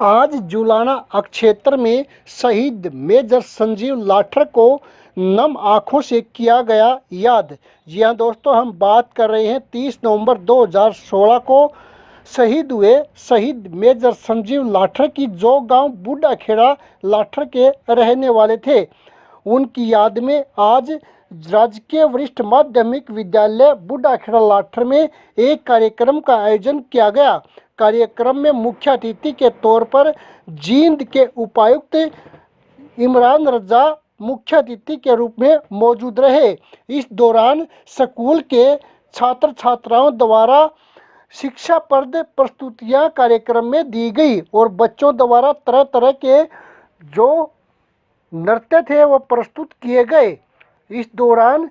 आज जुलाना अक्षेत्र में शहीद मेजर संजीव लाठर को नम आंखों से किया गया याद। जी हाँ दोस्तों, हम बात कर रहे हैं 30 नवंबर 2016 को शहीद हुए शहीद मेजर संजीव लाठर की, जो गांव बूढ़ा खेड़ा लाठर के रहने वाले थे। उनकी याद में आज राजकीय वरिष्ठ माध्यमिक विद्यालय बूढ़ा खेड़ा लाठर में एक कार्यक्रम का आयोजन किया गया। कार्यक्रम में मुख्य अतिथि के तौर पर जींद के उपायुक्त इमरान रजा मुख्य अतिथि के रूप में मौजूद रहे। इस दौरान स्कूल के छात्र छात्राओं द्वारा शिक्षाप्रद प्रस्तुतियां कार्यक्रम में दी गई और बच्चों द्वारा तरह तरह के जो नृत्य थे वो प्रस्तुत किए गए। इस दौरान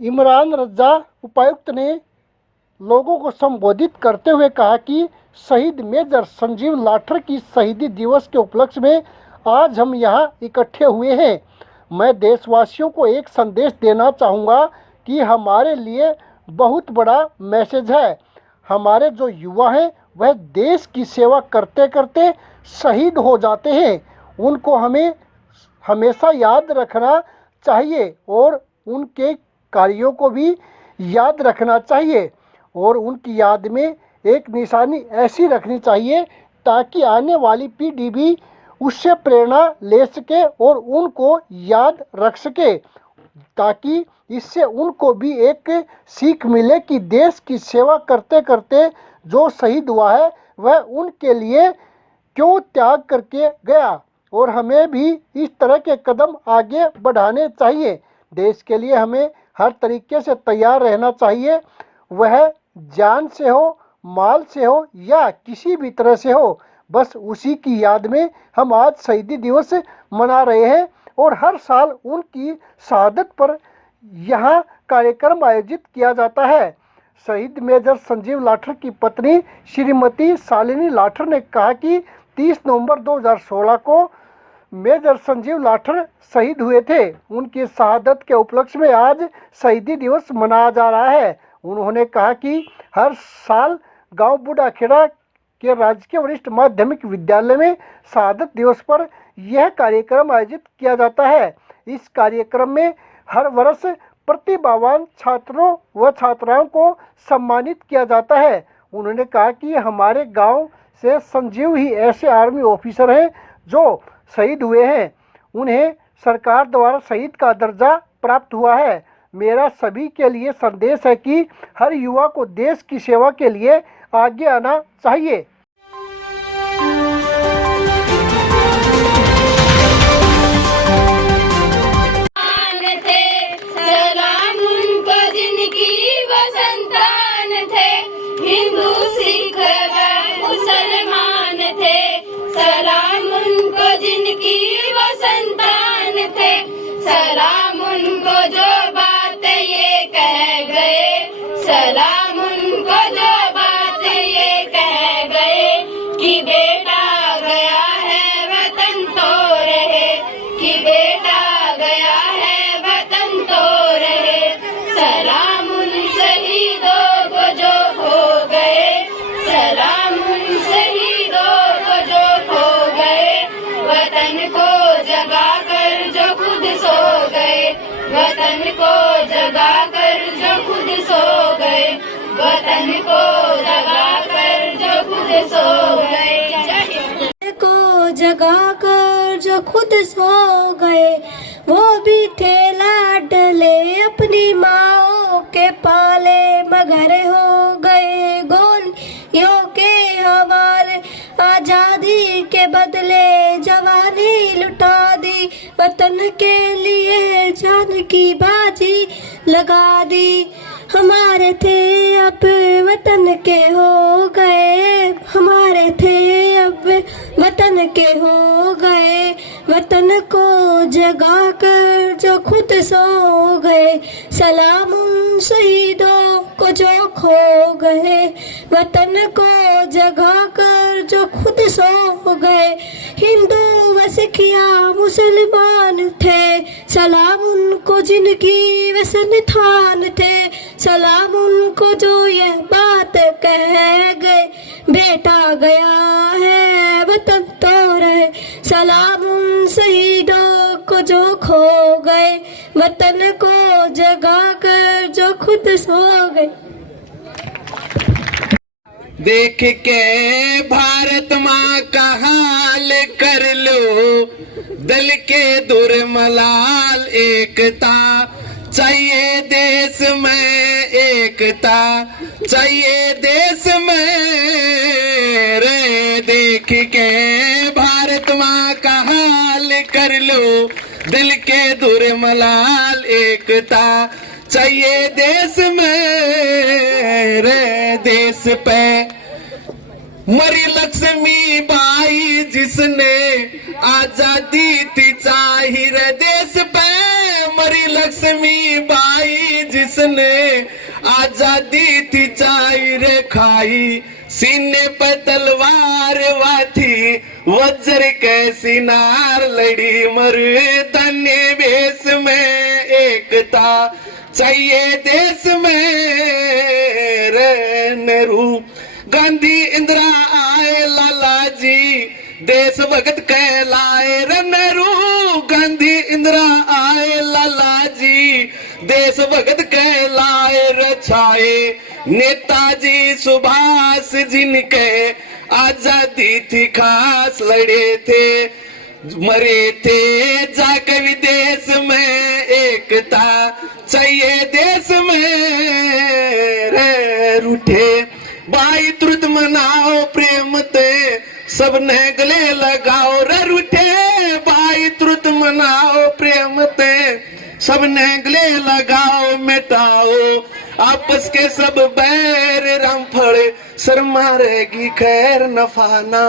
इमरान रजा उपायुक्त ने लोगों को संबोधित करते हुए कहा कि शहीद मेजर संजीव लाठर की शहीदी दिवस के उपलक्ष्य में आज हम यहाँ इकट्ठे हुए हैं। मैं देशवासियों को एक संदेश देना चाहूँगा कि हमारे लिए बहुत बड़ा मैसेज है। हमारे जो युवा हैं वह देश की सेवा करते करते शहीद हो जाते हैं। उनको हमें हमेशा याद रखना चाहिए और उनके कार्यों को भी याद रखना चाहिए और उनकी याद में एक निशानी ऐसी रखनी चाहिए ताकि आने वाली पीढ़ी भी उससे प्रेरणा ले सके और उनको याद रख सके, ताकि इससे उनको भी एक सीख मिले कि देश की सेवा करते करते जो शहीद हुआ है वह उनके लिए क्यों त्याग करके गया और हमें भी इस तरह के कदम आगे बढ़ाने चाहिए। देश के लिए हमें हर तरीके से तैयार रहना चाहिए, वह जान से हो, माल से हो या किसी भी तरह से हो। बस उसी की याद में हम आज शहीदी दिवस मना रहे हैं और हर साल उनकी शहादत पर यहाँ कार्यक्रम आयोजित किया जाता है। शहीद मेजर संजीव लाठर की पत्नी श्रीमती शालिनी लाठर ने कहा कि 30 नवंबर 2016 को मेजर संजीव लाठर शहीद हुए थे। उनकी शहादत के उपलक्ष्य में आज शहीदी दिवस मनाया जा रहा है। उन्होंने कहा कि हर साल गांव बूढ़ा खेड़ा के राजकीय वरिष्ठ माध्यमिक विद्यालय में शहादत दिवस पर यह कार्यक्रम आयोजित किया जाता है। इस कार्यक्रम में हर वर्ष प्रतिभावान छात्रों व छात्राओं को सम्मानित किया जाता है। उन्होंने कहा कि हमारे गांव से संजीव ही ऐसे आर्मी ऑफिसर हैं जो शहीद हुए हैं। उन्हें सरकार द्वारा शहीद का दर्जा प्राप्त हुआ है। मेरा सभी के लिए संदेश है कि हर युवा को देश की सेवा के लिए आगे आना चाहिए। हिंदू सिख मुसलमान थे, सलाम उनको जिनकी वो संतान थे, सलाम उनको जो बात ये कह गए, सलाम उनको जो बात ये कह गए कि बेटा गया है वतन तो रहे, कि बेटा गया है वतन तो रहे। सलाम उन शहीदों को जो खो गए, सलाम उन शहीदों को जो खो गए, वतन को जगा कर जो खुद सो गए, वतन को जगा कर जो खुद सो गए, वतन को जगा कर जो खुद सो गए, को जगा कर जो खुद सो गए, वो भी थे लाडले अपनी माओ के पाले, मगर हो गए गोलियों के हवाले, आजादी के बदले जवानी लुटा दी, वतन के लिए जान की बाजी लगा दी। हमारे थे अब वतन के हो गए, हमारे थे अब वतन के हो गए, वतन को जगा कर जो खुद सो गए, सलाम उन शहीदों को जो खो गए, वतन को जगा कर जो खुद सो गए। हिंदू व सिखिया मुसलमान थे, सलाम उनको जिनकी वे संतान थे, सलाम उनको जो यह बात कह गए, बेटा गया है सलाम उन शहीदों को जो खो गए, वतन को जगा कर जो खुद सो गए। देख के भारत माँ का हाल कर लो, दल के दूर मलाल एकता चाहिए देश में, एकता चाहिए देश में रे। देख के भारत माँ का हाल कर लो, दिल के दूर मलाल एकता चाहिए देश में रे। देश पे मरी लक्ष्मी बाई जिसने आजादी थी चाही रे। देश पे मरी लक्ष्मी बाई जिसने आजादी थी चाही रे। खाई सीने पे तलवार वाथी, वज्र कैसी नार लड़ी मर्दान वेश में, एकता चाहिए देश में रे। नेहरू गांधी इंदिरा आए लाला जी, देश भगत कहलाए रे। नेहरू गांधी इंदिरा आए लाला जी, देश भगत कहलाए रे। छाए नेताजी सुभाष जिनके आजादी थी खास, लड़े थे मरे थे जाकर विदेश में, एकता चाहिए देश में रे। रूठे भाई त्रुत मनाओ प्रेम ते सबने गले लगाओ रे। रूठे भाई त्रुत मनाओ प्रेम ते सबने गले लगाओ। मिटाओ आपस के सब बैर, रामफल शर्मा रहेगी खैर नफाना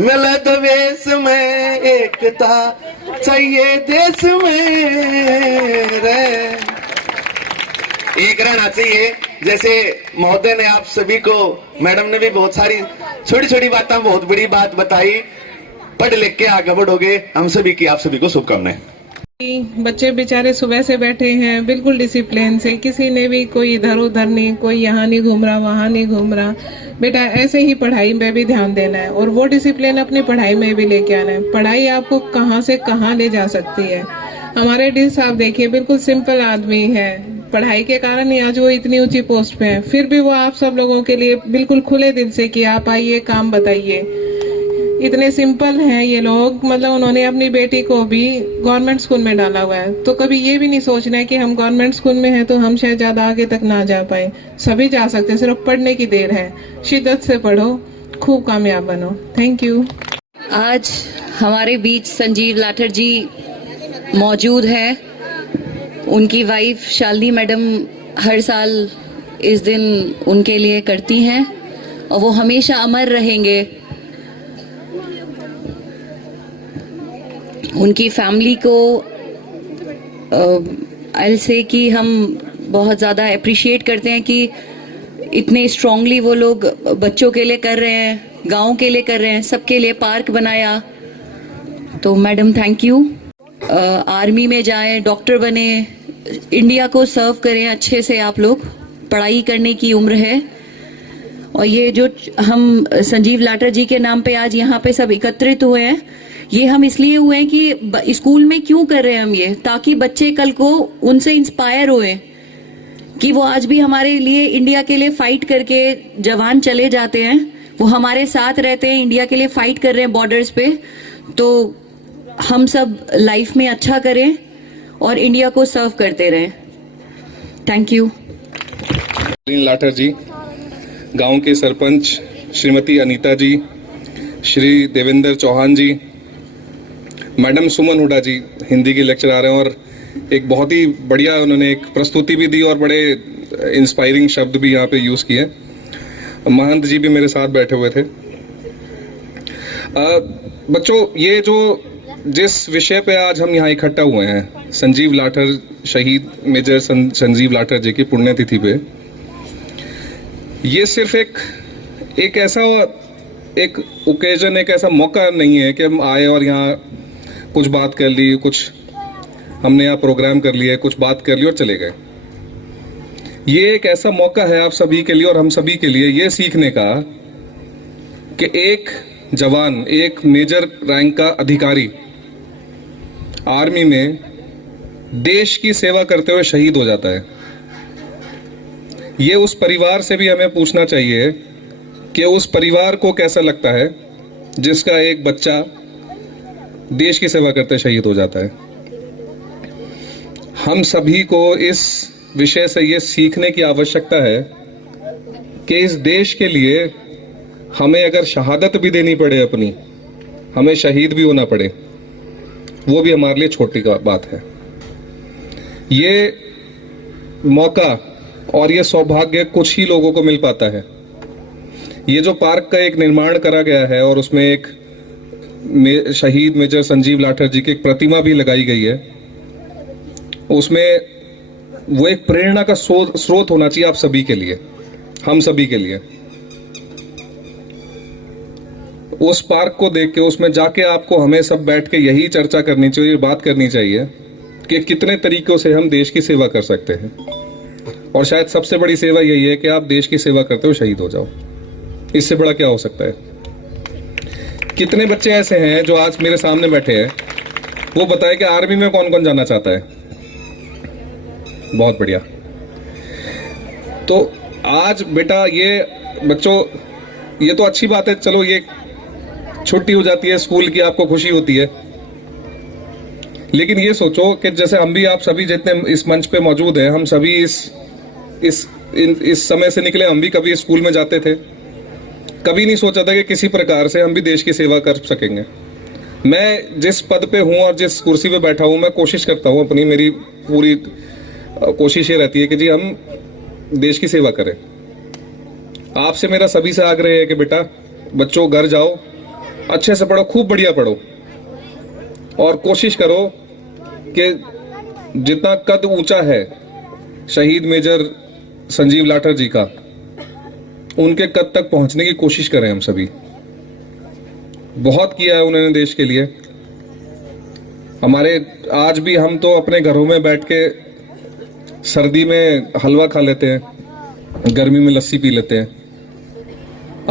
मिले देश में, एकता चाहिए देश में रे। एक रहना चाहिए। जैसे महोदय ने आप सभी को, मैडम ने भी बहुत सारी छोटी छोटी बातें बहुत बड़ी बात बताई। पढ़ लिख के आगे बढ़ोगे, हम सभी की आप सभी को शुभकामनाएं। बच्चे बेचारे सुबह से बैठे हैं बिल्कुल डिसिप्लिन से, किसी ने भी कोई इधर उधर नहीं, कोई यहाँ नहीं घूम रहा वहाँ नहीं घूम रहा। बेटा ऐसे ही पढ़ाई में भी ध्यान देना है और वो डिसिप्लिन अपनी पढ़ाई में भी लेके आना है। पढ़ाई आपको कहाँ से कहाँ ले जा सकती है। हमारे डी साहब देखिए बिल्कुल सिंपल आदमी है, पढ़ाई के कारण ही आज वो इतनी ऊंची पोस्ट पे हैं, फिर भी वो आप सब लोगों के लिए बिल्कुल खुले दिल से कि आप आइए काम बताइए। इतने सिंपल हैं ये लोग। मतलब उन्होंने अपनी बेटी को भी गवर्नमेंट स्कूल में डाला हुआ है, तो कभी ये भी नहीं सोचना है कि हम गवर्नमेंट स्कूल में हैं तो हम शायद ज्यादा आगे तक ना जा पाए। सभी जा सकते हैं, सिर्फ पढ़ने की देर है। शिद्दत से पढ़ो, खूब कामयाब बनो। Thank you. आज हमारे बीच संजीव लाठर जी मौजूद है। उनकी वाइफ शालिनी मैडम हर साल इस दिन उनके लिए करती हैं और वो हमेशा अमर रहेंगे। उनकी फैमिली को आई से कि हम बहुत ज़्यादा अप्रिशिएट करते हैं कि इतने स्ट्रांगली वो लोग बच्चों के लिए कर रहे हैं, गाँव के लिए कर रहे हैं, सबके लिए पार्क बनाया। तो मैडम थैंक यू। आर्मी में जाएं, डॉक्टर बने, इंडिया को सर्व करें अच्छे से। आप लोग पढ़ाई करने की उम्र है और ये जो हम संजीव लाठर जी के नाम पे आज यहाँ पे सब एकत्रित हुए हैं, ये हम इसलिए हुए हैं कि स्कूल में क्यों कर रहे हैं हम ये, ताकि बच्चे कल को उनसे इंस्पायर हुए कि वो आज भी हमारे लिए इंडिया के लिए फाइट करके जवान चले जाते हैं, वो हमारे साथ रहते हैं, इंडिया के लिए फाइट कर रहे हैं बॉर्डर्स पे। तो हम सब लाइफ में अच्छा करें और इंडिया को सर्व करते रहें। Thank you. लाठर जी, गांव के सरपंच श्रीमती अनीता जी, श्री देवेंद्र चौहान जी, मैडम सुमन हुडा जी हिंदी के लेक्चरर हैं और एक बहुत ही बढ़िया उन्होंने एक प्रस्तुति भी दी और बड़े इंस्पायरिंग शब्द भी यहाँ पे यूज़ किए। महंत जी भी मेरे साथ बैठे हुए थे। बच्चों, ये जो जिस विषय पे आज हम यहाँ इकट्ठा हुए हैं, संजीव लाठर, शहीद मेजर संजीव लाठर जी की पुण्यतिथि पे, ये सिर्फ एक ऐसा एक ओकेजन, एक ऐसा मौका नहीं है कि हम आए और यहाँ कुछ बात कर ली, कुछ हमने यहाँ प्रोग्राम कर लिया, कुछ बात कर ली और चले गए। ये एक ऐसा मौका है आप सभी के लिए और हम सभी के लिए ये सीखने का कि एक जवान, एक मेजर रैंक का अधिकारी आर्मी में देश की सेवा करते हुए शहीद हो जाता है। ये उस परिवार से भी हमें पूछना चाहिए कि उस परिवार को कैसा लगता है जिसका एक बच्चा देश की सेवा करते शहीद हो जाता है। हम सभी को इस विषय से ये सीखने की आवश्यकता है कि इस देश के लिए हमें अगर शहादत भी देनी पड़े अपनी, हमें शहीद भी होना पड़े, वो भी हमारे लिए छोटी बात है। ये मौका और ये सौभाग्य कुछ ही लोगों को मिल पाता है। ये जो पार्क का एक निर्माण करा गया है और उसमें एक शहीद मेजर संजीव लाठर जी की एक प्रतिमा भी लगाई गई है, उसमें वो एक प्रेरणा का स्रोत होना चाहिए आप सभी के लिए, हम सभी के लिए। उस पार्क को देख के उसमें जाके आपको हमें सब बैठ के यही चर्चा करनी चाहिए, बात करनी चाहिए कि कितने तरीकों से हम देश की सेवा कर सकते हैं। और शायद सबसे बड़ी सेवा यही है कि आप देश की सेवा करते हो शहीद हो जाओ। इससे बड़ा क्या हो सकता है? कितने बच्चे ऐसे हैं जो आज मेरे सामने बैठे हैं, वो बताए कि आर्मी में कौन कौन जाना चाहता है। बहुत बढ़िया। तो आज बेटा ये बच्चों, ये तो अच्छी बात है, चलो ये छुट्टी हो जाती है स्कूल की, आपको खुशी होती है, लेकिन ये सोचो कि जैसे हम भी, आप सभी जितने इस मंच पे मौजूद हैं, हम सभी इस समय से निकले, हम भी कभी स्कूल में जाते थे, कभी नहीं सोचा था कि किसी प्रकार से हम भी देश की सेवा कर सकेंगे। मैं जिस पद पे हूं और जिस कुर्सी पे बैठा हूं, मैं कोशिश करता हूं, अपनी मेरी पूरी कोशिश ये रहती है कि जी हम देश की सेवा करें। आपसे मेरा सभी से आग्रह है कि बेटा बच्चों घर जाओ, अच्छे से पढ़ो, खूब बढ़िया पढ़ो, और कोशिश करो कि जितना कद ऊंचा है शहीद मेजर संजीव लाठर जी का, उनके कद तक पहुंचने की कोशिश करें। हम सभी बहुत किया है उन्होंने देश के लिए। हमारे आज भी हम तो अपने घरों में बैठ के सर्दी में हलवा खा लेते हैं, गर्मी में लस्सी पी लेते हैं।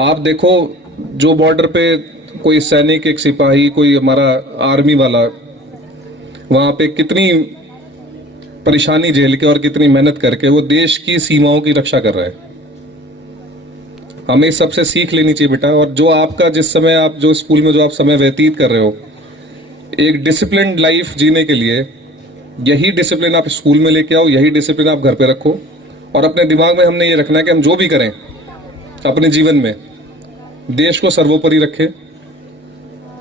आप देखो जो बॉर्डर पे कोई सैनिक, एक सिपाही, कोई हमारा आर्मी वाला वहां पे कितनी परेशानी झेल के और कितनी मेहनत करके वो देश की सीमाओं की रक्षा कर रहा है। हमें सबसे सीख लेनी चाहिए बेटा। और जो आपका जिस समय आप जो स्कूल में जो आप समय व्यतीत कर रहे हो, एक डिसिप्लिन्ड लाइफ जीने के लिए यही डिसिप्लिन आप स्कूल में लेके आओ, यही डिसिप्लिन आप घर पे रखो। और अपने दिमाग में हमने ये रखना है कि हम जो भी करें अपने जीवन में देश को सर्वोपरि रखें,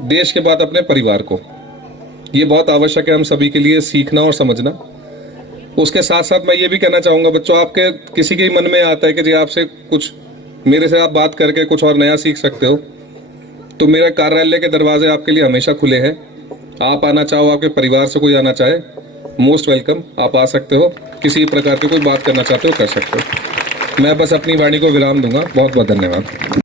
देश के बाद अपने परिवार को। ये बहुत आवश्यक है हम सभी के लिए सीखना और समझना। उसके साथ साथ मैं ये भी कहना चाहूंगा बच्चों, आपके किसी के मन में आता है कि जी आपसे कुछ, मेरे से आप बात करके कुछ और नया सीख सकते हो, तो मेरा कार्यालय के दरवाजे आपके लिए हमेशा खुले हैं। आप आना चाहो, आपके परिवार से कोई आना चाहे, मोस्ट वेलकम, आप आ सकते हो। किसी प्रकार की कोई बात करना चाहते हो कर सकते हो। मैं बस अपनी वाणी को विराम दूंगा। बहुत बहुत धन्यवाद।